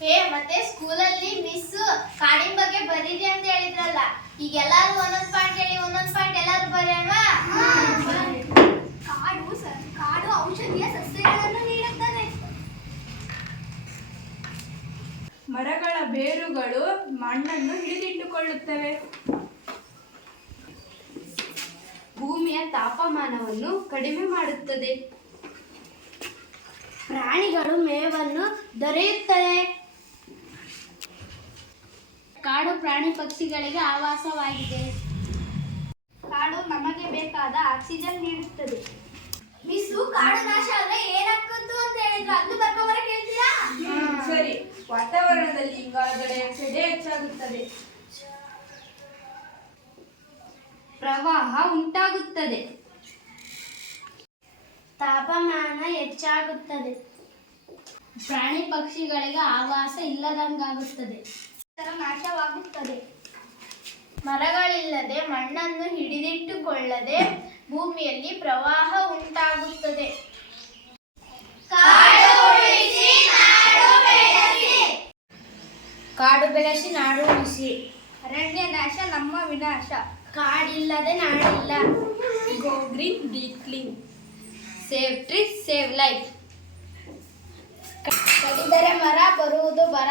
ಮತ್ತೆ ಸ್ಕೂಲಲ್ಲಿ ಮಿಸ್ ಕಾಡಿನ ಬಗ್ಗೆ ಬರೀರಿ ಅಂತ ಹೇಳಿದ್ರಲ್ಲ, ಈಗ ಎಲ್ಲಾರು ಒಂದೊಂದ್ ಪಾಯಿಂಟ್ ಹೇಳಿ ಒಂದೊಂದ್ ಪಾಯಿಂಟ್ ಎಲ್ಲಾರು ಬರೆಯೋಣ. ಕಾಡು ಔಷಧೀಯ ಸಸ್ಯಗಳನ್ನು ನೀಡುತ್ತದೆ. ಮರಗಳ ಬೇರುಗಳು ಮಣ್ಣನ್ನು ಹಿಡಿದಿಟ್ಟುಕೊಳ್ಳುತ್ತವೆ. ಭೂಮಿಯ ತಾಪಮಾನವನ್ನು ಕಡಿಮೆ ಮಾಡುತ್ತದೆ. ಪ್ರಾಣಿಗಳು ಮೇವನ್ನು ದೊರೆಯುತ್ತದೆ. ಕಾಡು ಪ್ರಾಣಿ ಪಕ್ಷಿಗಳಿಗೆ ಆವಾಸವಾಗಿದೆ. ಕಾಡು ನಮಗೆ ಬೇಕಾದ ಆಕ್ಸಿಜನ್ ನೀಡುತ್ತದೆ. ಮಿಸ್ಸು ಕಾಡು ನಾಶ ಆದ್ರೆ ಏನಾಗ್ತದೆ ಅಂತ ಹೇಳಿದ್ರು, ಅದನ್ನು ಬರ್ಕೊಂಬರಕ್ಕೆ ಹೇಳ್ತೀರಾ? ಸರಿ. ವಾತಾವರಣದಲ್ಲಿ ಇಂಗಾಲದ ಡೈಆಕ್ಸೈಡ್ ಹೆಚ್ಚಾಗುತ್ತದೆ. ಪ್ರವಾಹ ಉಂಟಾಗುತ್ತದೆ. ತಾಪಮಾನ ಹೆಚ್ಚಾಗುತ್ತದೆ. ಪ್ರಾಣಿ ಪಕ್ಷಿಗಳಿಗೆ ಆವಾಸ ಇಲ್ಲದಂಗಾಗುತ್ತದೆ. ನಾಶವಾಗುತ್ತದೆ. ಮರಗಳಿಲ್ಲದೆ ಮಣ್ಣನ್ನು ಹಿಡಿದಿಟ್ಟುಕೊಳ್ಳದೆ ಭೂಮಿಯಲ್ಲಿ ಪ್ರವಾಹ ಉಂಟಾಗುತ್ತದೆ. ಕಾಡು ಬೆಳೆಸಿ ನಾಡು ಉಳಿಸಿ. ಅರಣ್ಯ ನಾಶ ನಮ್ಮ ವಿನಾಶ. ಕಾಡಿಲ್ಲದೆ ನಾಡಿಲ್ಲ. ಗೋ ಗ್ರೀನ್ ಡೀಕ್ಲಿಂಗ್. Save trees save life. ಕಡಿದರೆ ಮರ ಬರುವುದು ಬರ.